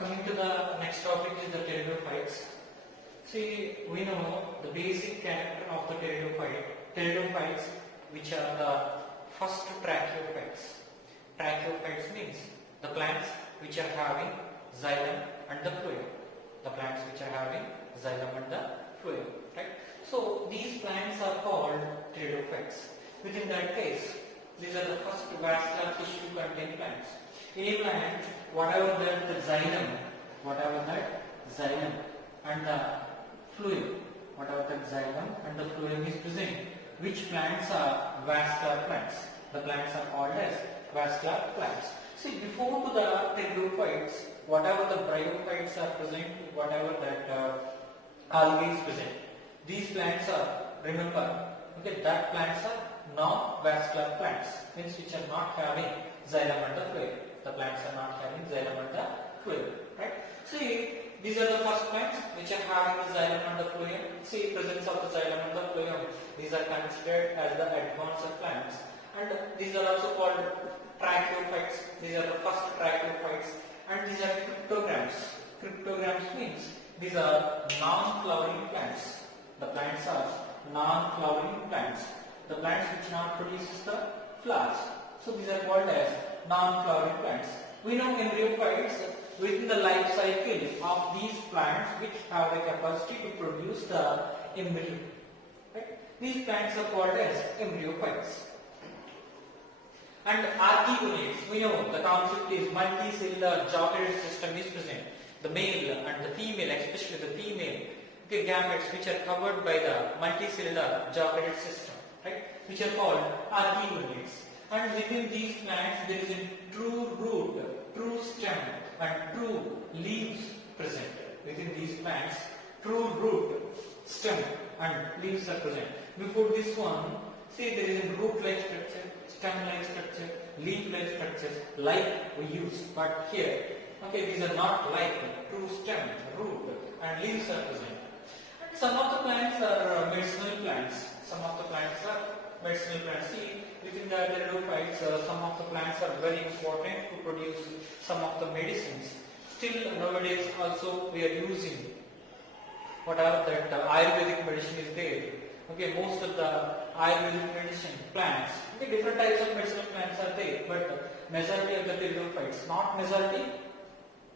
Coming to the next topic is the pteridophytes. See, we know the basic character of the pteridophytes, which are the first tracheophytes. Tracheophytes means the plants which are having xylem and the phloem. The plants which are having xylem and the phloem, right? So these plants are called pteridophytes. Within that case, these are the first vascular tissue containing plants. In a plant, whatever the xylem and the phloem, is present, which plants are vascular plants? The plants are called as vascular plants. See, before to the pteridophytes, whatever the bryophytes are present, whatever that algae is present, these plants are, remember, okay, that plants are non-vascular plants, means which are not having xylem and the phloem. The plants are not having xylem and the phloem, right? See, these are the first plants which are having the xylem and the phloem. See, presence of the xylem and the phloem, these are considered as the advanced plants, and these are also called tracheophytes. These are the first tracheophytes, and these are cryptogams. Cryptogams means these are non-flowering plants. The plants are non-flowering plants. The plants which not produces the flowers. So these are called as non-flowering plants. We know embryophytes within the life cycle of these plants which have the capacity to produce the embryo. Right? These plants are called as embryophytes. And archegonids, we know the concept is multicellular jacketed system is present. The male and the female, especially the female, okay, gametes which are covered by the multicellular jacketed system, right, which are called archegonids. And within these plants there is a true root, true stem and true leaves present. Within these plants, true root, stem and leaves are present. Before this one, see, there is a root-like structure, stem-like structure, leaf-like structures like we use, but here, okay, these are not like true stem, root and leaves are present. And some of the plants are medicinal plants. See, within the pteridophytes, some of the plants are very important to produce some of the medicines. Still nowadays also we are using whatever that Ayurvedic medicine is there. Okay, most of the Ayurvedic medicine plants, okay, different types of medicinal plants are there, but majority of the pteridophytes, not majority.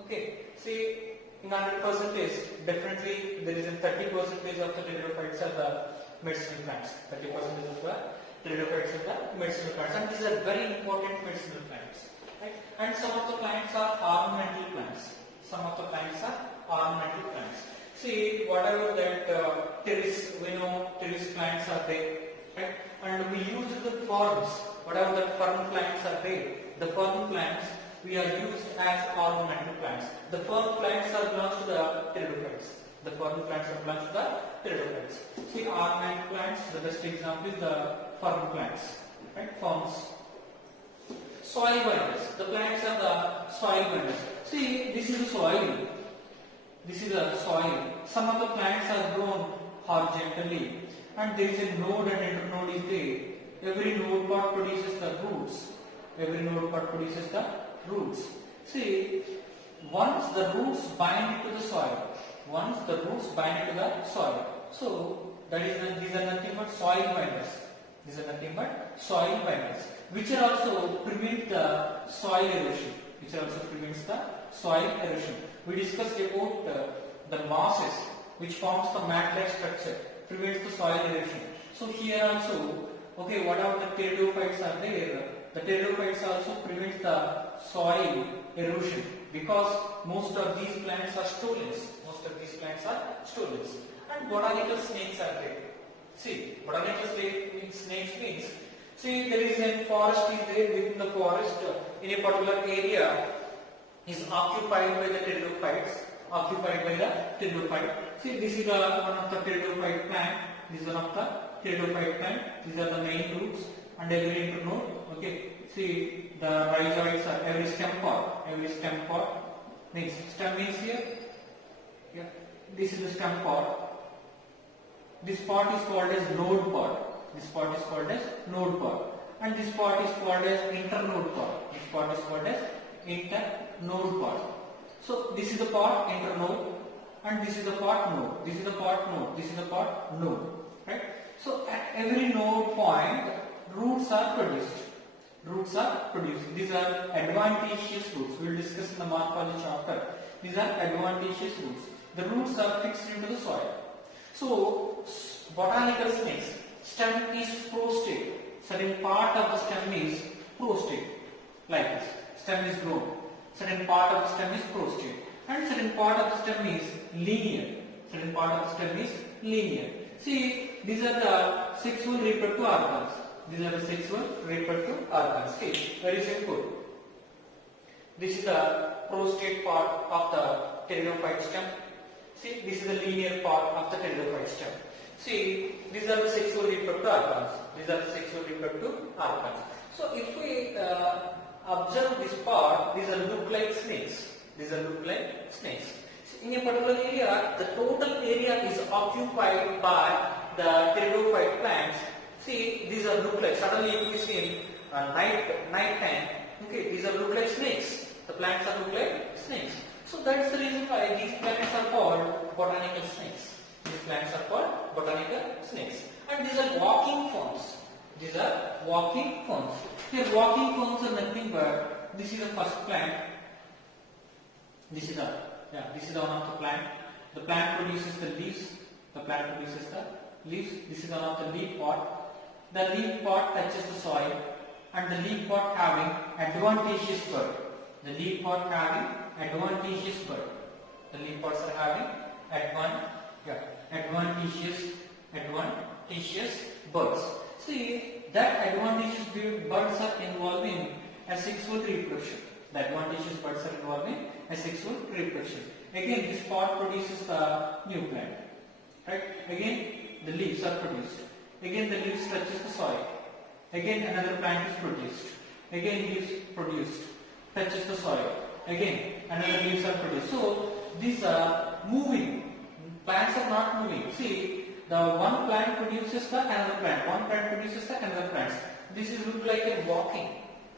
Okay, see, in 100%, definitely there is a 30% of the pteridophytes are the medicinal plants. 30% of the pteridophytes are the medicinal plants, and these are very important medicinal plants. Right? And some of the plants are ornamental plants. See, whatever that terrace, we know terrace plants are there, right? And we use the ferns. Whatever the fern plants are there, the fern plants we are used as ornamental plants. The fern plants are belongs to the pteridophytes. See, ornamental plants, the best example is the fern plants, right? Ferns. Soil binders. The plants are the soil binders. See, this is the soil. Some of the plants are grown horizontally, and there is a node and internode is there. Every node part produces the roots. See, once the roots bind to the soil, so these are nothing but soil binders. Which are also prevent the soil erosion. We discussed about the mosses which forms the mat-like structure, prevents the soil erosion. So here also, okay, whatever the pteridophytes are there, the pteridophytes also prevent the soil erosion, because most of these plants are stolons. And botanical snakes are there. See, botanical snakes means, see, there is a forest is there. Within the forest, in a particular area is occupied by the pteridophytes. See, this is one of the pteridophyte plant. These are the main roots and every internode. Okay. See, the rhizoids are every stem pod. Means stem means here. Yeah. This is the stem pod. This part is called as node pod. And this part is called as internode pod. Internode pod. So this is the part internode, and this is the part node. This is the part node. This is the part node. Right? So at every node point, roots are produced. Roots are produced. These are adventitious roots. We will discuss in the morphology chapter. These are adventitious roots. The roots are fixed into the soil. So botanical snakes, stem is prostate. Certain part of the stem is prostate, like this. Stem is grown. Certain part of the stem is prostate, and certain part of the stem is linear. Certain part of the stem is linear. See, these are the sexual reproductive organs. These are the sexual reproductive organs. See, very simple. This is the prostate part of the pteridophyte stem. See, this is the linear part of the pteridophyte stem. See, these are the sexual reproductive organs. These are the sexual reproductive organs. So, if we observe this part, these are look like snakes. These are look like snakes. So, in a particular area, the total area is occupied by the pteridophyte plants. See, these are look like. Suddenly, if we see night time, okay, these are look like snakes. The plants are look like snakes. So that's the reason why these plants are called botanical snakes. These plants are called botanical snakes. And these are walking ferns. These are walking ferns. Here walking ferns are nothing but, this is the first plant. This is the one of the plant. The plant produces the leaves. The plant produces the leaves. This is one of the leaf pod. The leaf pod touches the soil, and the leaf pod having adventitious bud. The leaf pod having adventitious bud. The leaf pods are having adventitious buds. See, that adventitious buds are involving a sexual reproduction. The adventitious buds are involving a sexual reproduction. Again, this pod produces the new plant. Right? Again, the leaves are produced. Again, the leaves touches the soil. Again, another plant is produced. Again, leaves produced, touches the soil. Again, another leaves are produced. So, these are moving. Plants are not moving. See, the one plant produces the another plant. One plant produces the another plant. This is look like a walking.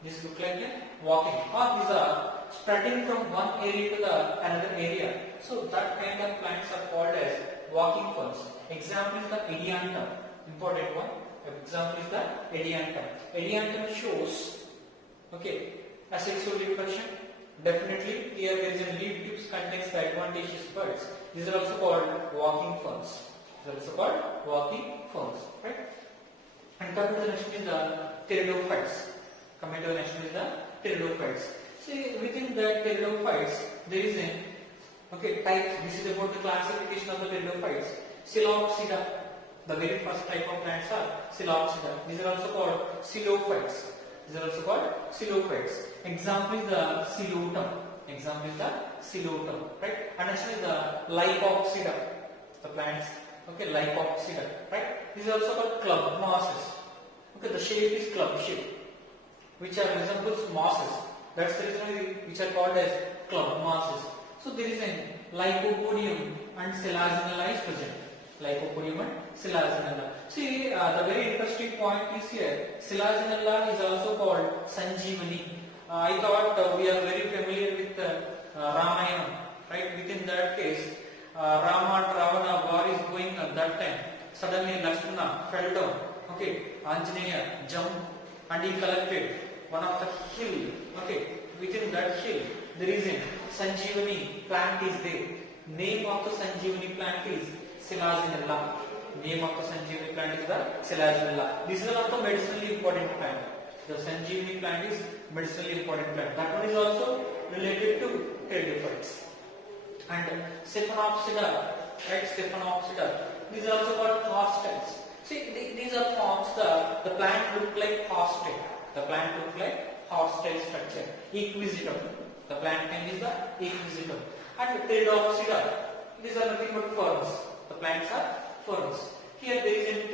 This look like a walking. Or these are spreading from one area to the another area. So, that kind of plants are called as walking ferns. Example is the ediantum. Important one. Example is the ediantum. Ediantum shows, okay, a sexual reproduction. Definitely, here there is a leaf tips contains the adventitious buds. These are also called walking ferns. These are also called walking ferns, right? And coming to the next is the pteridophytes. Coming to the next is the pteridophytes. See, within the pteridophytes, there is a type. This is about the classification of the pteridophytes. Coelopsida. The very first type of plants are Coelopsida. These are also called coelophytes. These are also called coelophytes. Example is the coelotum. Example is the coelotum, right? And next is the Lycopsida. The plants, okay, Lycopsida, right? These are also called club mosses. Okay, the shape is club shape, which are resembles mosses. That's the reason which are called as club mosses. So there is a Lycopodium and Selaginella is present. Lycopodium and Selaginella. See, the very interesting point is here. Selaginella is also called Sanjeevani. I thought we are very familiar with Ramayana, right? Within that case, Rama and Ravana war is going at that time. Suddenly Lakshmana fell down. Okay, Anjaneya jumped and he collected one of the hill. Okay, within that hill there is a Sanjeevani plant is there. Name of the Sanjeevani plant is Selaginella. Name of the Sanjeevani plant is the Selaginella. This is also medicinally important plant. The Sanjeevani plant is medicinally important plant. That one is also related to pteridophytes. And Stephanopsida, right? Stephanopsida. These are also called hostels. See, these are forms. The plant look like hostel. The plant look like hostel structure. Equisitum. The plant name is the equisitum. And Pteridopsida. These are nothing but ferns. The plants are ferns. Here there is a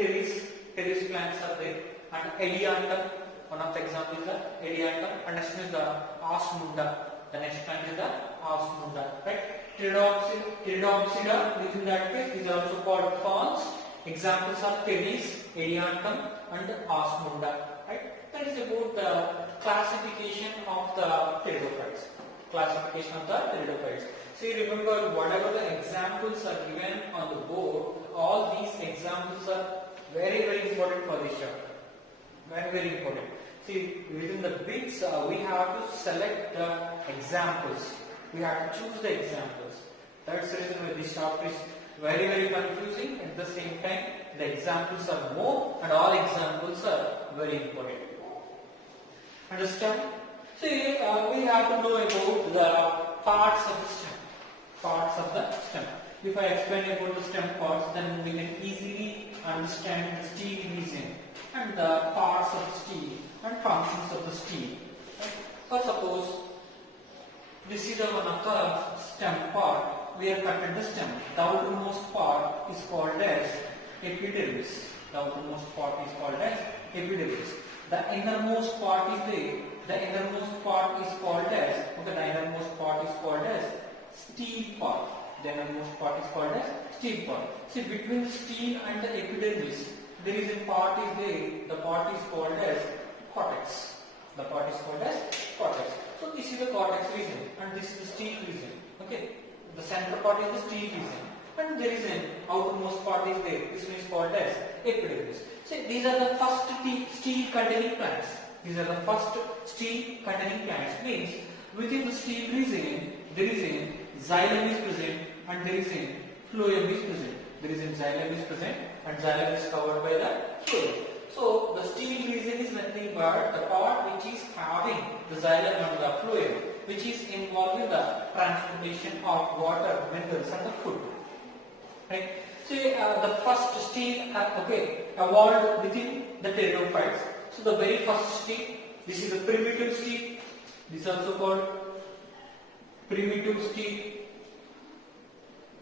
terrace plants are there, and Ediantum. One of the examples is the Ediantum, and next is the Osmunda. The next plant is the Osmunda, right? Pteridopsida, within that case, these are also called ferns. Examples are terrace, Ediantum, and Osmunda, right? That is about the classification of the pteridophytes. Classification of the pteridophytes. See, remember whatever the examples are given on the board, all these examples are very very important for this chapter. Very very important. See, within the bits we have to select the examples. We have to choose the examples. That's the reason why this chapter is very very confusing. At the same time, the examples are more and all examples are very important. Understand? See, we have to know about the parts of the stem. Parts of the stem. If I explain about the stem parts, then we can easily understand the steel region and the parts of the steel and functions of the steel. Right? So suppose this is one of the stem part. We are cutting the stem. The outermost part is called as epidermis. The outermost part is called as epidermis. The innermost part is the innermost part is called as steel part. The innermost part is called as steel part. See, between the steel and the epidermis, there is a part is there. The part is called as cortex. The part is called as cortex. So this is the cortex region and this is the steel region. Okay. The center part is the steel region and there is an outermost part is there. This one is called as epidermis. So these are the first steel containing plants. These are the first steel containing plants. Means within the steel region there is a xylem is present and there is a phloem is present. There is a xylem is present and xylem is covered by the phloem. So the steel region is nothing but the part which is having the xylem and the phloem, which is involved in the transportation of water, minerals and the food. Right? So the first steel evolved within the pteridophytes. So the very first steel, this is the primitive steel. This is also called primitive steel.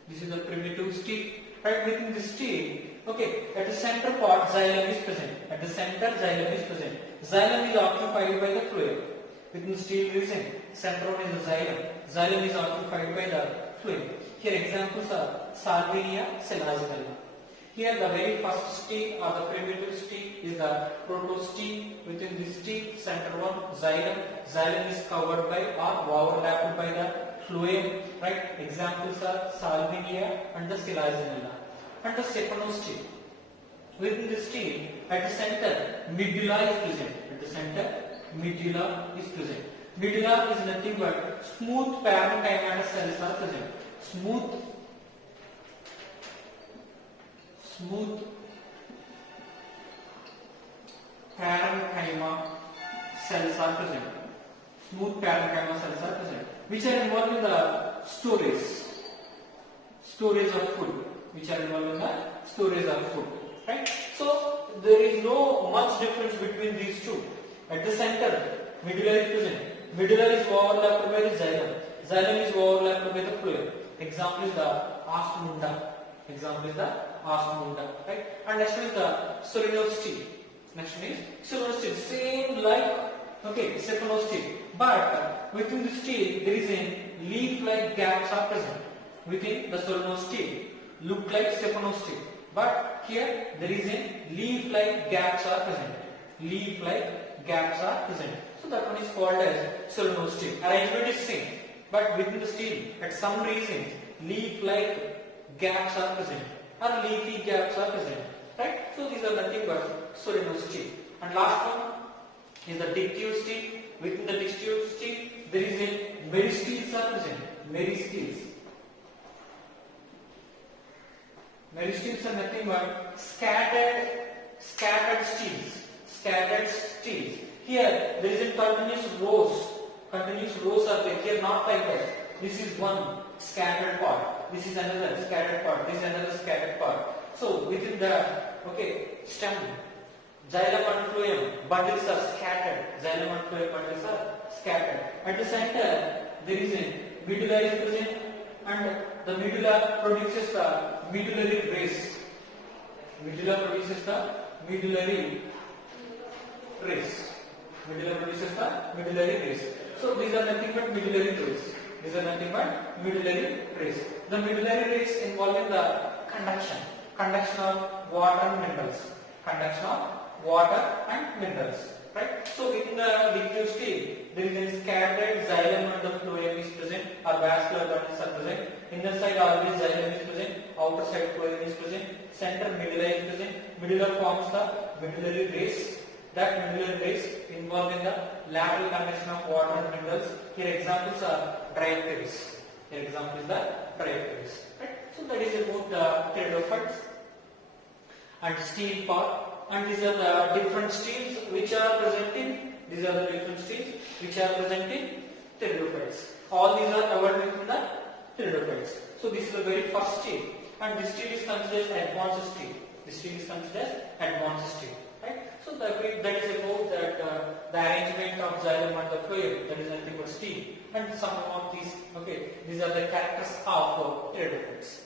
This is the primitive steel. Right, within the steel, at the center part xylem is present. At the center xylem is present. Xylem is occupied by the phloem. Within the steel region, center one is the xylem. Xylem is occupied by the phloem. Here examples are Salvinia selaginella. Here the very first steel or the primitive steel is the protosteel. Within this steel, center one xylem. Xylem is covered by or overlapped by the phloem. Right? Examples are Salvinia and the selaginella. And the steel. Within the steel, at the center, medulla is present. At the center, medulla is present. Medulla is nothing but smooth parenchyma cells are present. Smooth parenchyma cells are present. Smooth parenchyma cells are present, which are involved in the storage of food. Which are involved in the storage of food. Right? So there is no much difference between these two. At the center, medulla is present. Medulla is overlapped by the xylem. Xylem is overlapped by the phloem. Example is the osmunda. Right? And next one is the solenostele. Same like stephanostele. But within the stele there is a leaf-like gaps are present. Within the solenostele look like stephanostele. But here there is a leaf-like gaps are present. So that one is called as solenostele. Arrangement is same. But within the stele, at some regions, leaf-like gaps are present or leafy gaps are present. Right? So these are nothing but solenostele. And last one is the dictio stele. Within the dictio stele, there is a meristeles are present. Meristeles are nothing but scattered steels. Here there is a continuous rows are there. Here not like that. This is one scattered part. This is another scattered part. This is another scattered part. So within the stem, xylem and phloem bundles are scattered. At the center there is a medulla is present, and the medulla produces the medullary race. So these are nothing but medullary race. The medullary race involving the conduction of water and minerals. Right? So within the dictio stele, there is a scattered xylem and the phloem is present, or vascular bundles are present. Inner side always xylem is present, outer side phloem is present, center medulla is present. Medulla forms the medullary race. That medullary race involved in the lateral conduction of water and minerals. Here examples are diaphragms. Here example is the diaphragms. Right? So that is about the pteridophytes. And steel part. And these are the different steels which are present in. These are the different steels which are present in pteridophytes. All these are covered within the pteridophytes. So this is the very first steel, and this steel is considered advanced steel. This steel is considered advanced steel. Right? So that is about that the arrangement of xylem and the phloem. That is nothing but steel. And some of these, okay, these are the characters of pteridophytes.